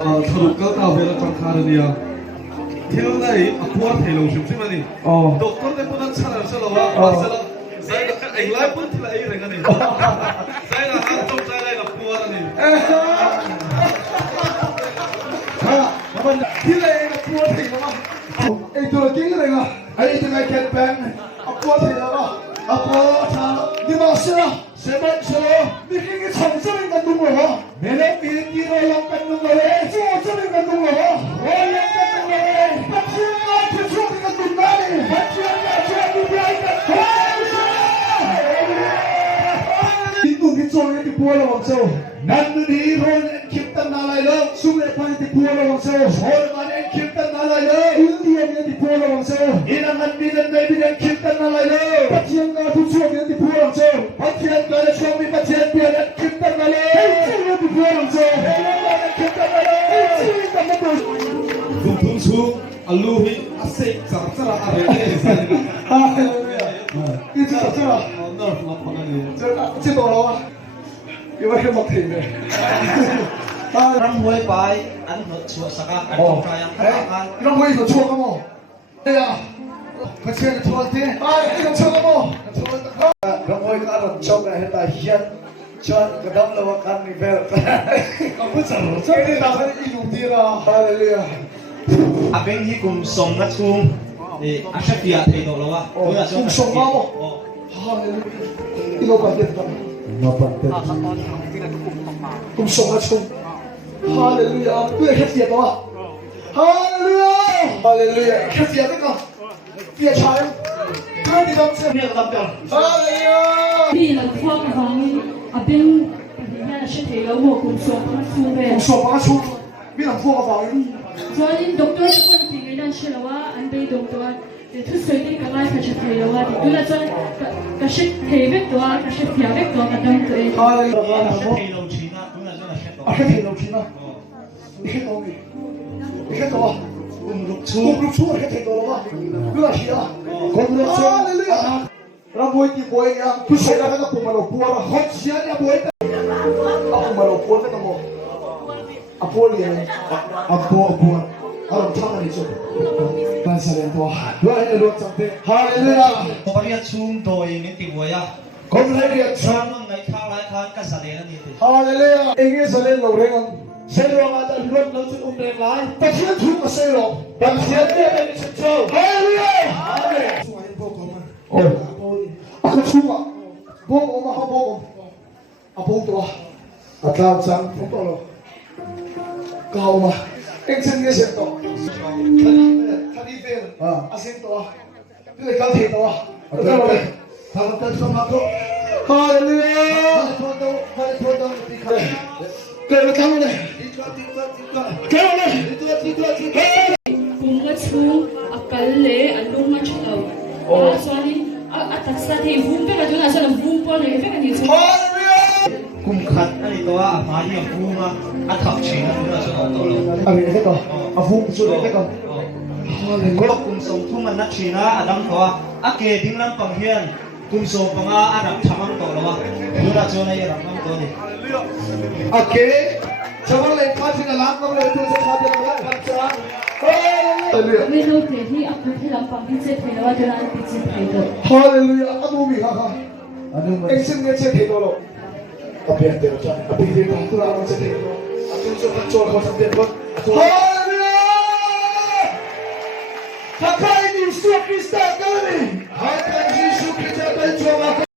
서로가 나오면 좀 다르네요. 태어나이 아쿠아 태로 shum지만이 doktor ne pun cara selawa masalah saya enggak pun tidak ini dengan ini saya nggak hantam saya nggak kuat ini tidak enggak kuat ini mah itu lagi nggak nggak itu nggak kepeng kuat ini mah apa cara di mana sebenarnya bikin samsung kan dulu mah mana bikin kira yang kan dulu mah samsung kan dulu mah orang kan dulu mah tapi nggak cocok kan dulu mah tapi nggak cocok dulu mah itu bicara di pulau Wangso nanti di Iran kita nalai lo sungai pan di pulau Wangso orang yang kita nalai lo India di pulau Wangso Irangan bidan bidan kita nalai lo pasian nggak cocok di pulau Wangso pasian nggak suami pasian bidan kita nalai di pulau Wangso kita nalai kita betul tumsu aluhi asik sarap ada itu sarap nerf lapangan ini这懂了吗？有没有默听的？ร่ำรวยไปอันชัวสักอันตรงใจยังขาดกัน 让我一手错个梦。对呀，他现在错的，一手错个梦。让我一个人错个很大险，错个当了我看你别，不走，这里哪里一种地了？哈利路亚。อาเป็นที่กลุ่มส่งนักชุมอาชีพยาไทยตัวเราวะกลุ่มส่งมาบ่哈利路亚。一个关键的，那关键。กลุ่มส่งมาชมฮาเลลูยาด้วยแค่เสียตัวฮาเลลูยาฮาเลลูยาแค่เสียได้ก่อนเสียชายท่านที่ทำเสียเนี่ยทำกันฮาเลลูยานี่เราฟังฟังเป็นเนี่ยฉันเห็นแล้วหัวคุณส่งมาชูเบกลุ่มส่งมาชมมีหลังพวกกระเป๋าอยู่ส่วนนี้ด็อกเตอร์คนที่เรียนเชื่อว่าอันเป็นด็อกเตอร์แต่ทุกสิ่งที่เขาไล่เขาจะเห็นว่าที่ดูแลจนก็ชิดเทวิกตัวก็ชิดเพียวิกตัวกันตั้งตัวเองฮาเลลูยา อาชีพไทยเราชีนะดูแลจนอาชีพตัว อาแค่เห็นเราชินะนี่แค่ตัวนี่นี่แค่ตัวกลุ่มลูกชู กลุ่มลูกชูแค่เห็นตัวแล้ววะดูแลชีนะกลุ่มลูกชูฮาเลลูยาเราบวยกี่บวยยังผู้ชายเราก็ปุ่มมาเราปัวเราฮอตเชียร์เนี่ยบวยเอาปุ่มมาเราปัวก็ต้องบอกอาปัวเรียนอาปัวเอาเราทำอะไรจุดการแสดงตัวด้วยในรถจังเต้ฮาเลลูยา ปริยัติชุมโดยนิติวิทยา คนเรียน ชามันในข้าวไร้ทานก็แสดงนี่ที ฮาเลลูยาเองแสดงเราเรื่องเส้นรองอาจารย์รถเราจะอุ้มแรงร้ายแต่เชื่อถือมาเส้นรองแต่เชื่อเนี่ยเป็นเชื่อฮาเลลูยาฮาเลลูยาช่วยพวกเขามาโอ้อาคุณช่วยพวกผมมาเขาพวกผมอาพวกตัวอาจารย์จังพวกตัวเราเก่ามาเองเส้นเงี้ยเส้นตัวท่านี้เป็นอาเส้นตัวนี่เลยการเทตัวอาจารย์ทำแต่สมัครฮาเลลูยาฮาเลลูยาฮาเลลูยาเกิดมาทำเลยเกิดมาเลยคุณก็ชูอักกัลเล่อันลุงมาเช่าส่วนนี้ตัดสติวุ้งไปกันจนอาจจะวุ้งปนเลยไปกันที่สุดกลุ่มขัดอันนี้ตัวมาเยี่ยมกูมาอัดขับชีนะดูแลจนเอาตัวเราอะไรแค่ตัวอาวุ้งสุดเลยแค่ตัวก็กลุ่มส่งทุ่มมันนักชีนะอดัมตัวอาเกดิ้งลำปังเฮียนกลุ่มส่งปังอาอดัมทำมันตัวเราดูแลจนในอดัมตัวนี้โอเคชาวบ้านเลยพาที่จะล้างน้ำเลยตัวชาวบ้านเลยพาที่จะล้างไม่รู้เพลที่อักคุที่ลำพังที่เจ็บเพลว่าจะนั่งติดเจ็บเพลตัวฮาเลลูยาอนุมีค่ะเอ็งซึ่งเนี่ยเจ็บเพลตัวเราอภิเษกจ้ะอภิเษกตัวเราเจ็บเพลตัวอภิเษกตัวโจรเขาสังเกตว่าฮาเลลูยาถ้าใครมีสุขพิเศษกันเลย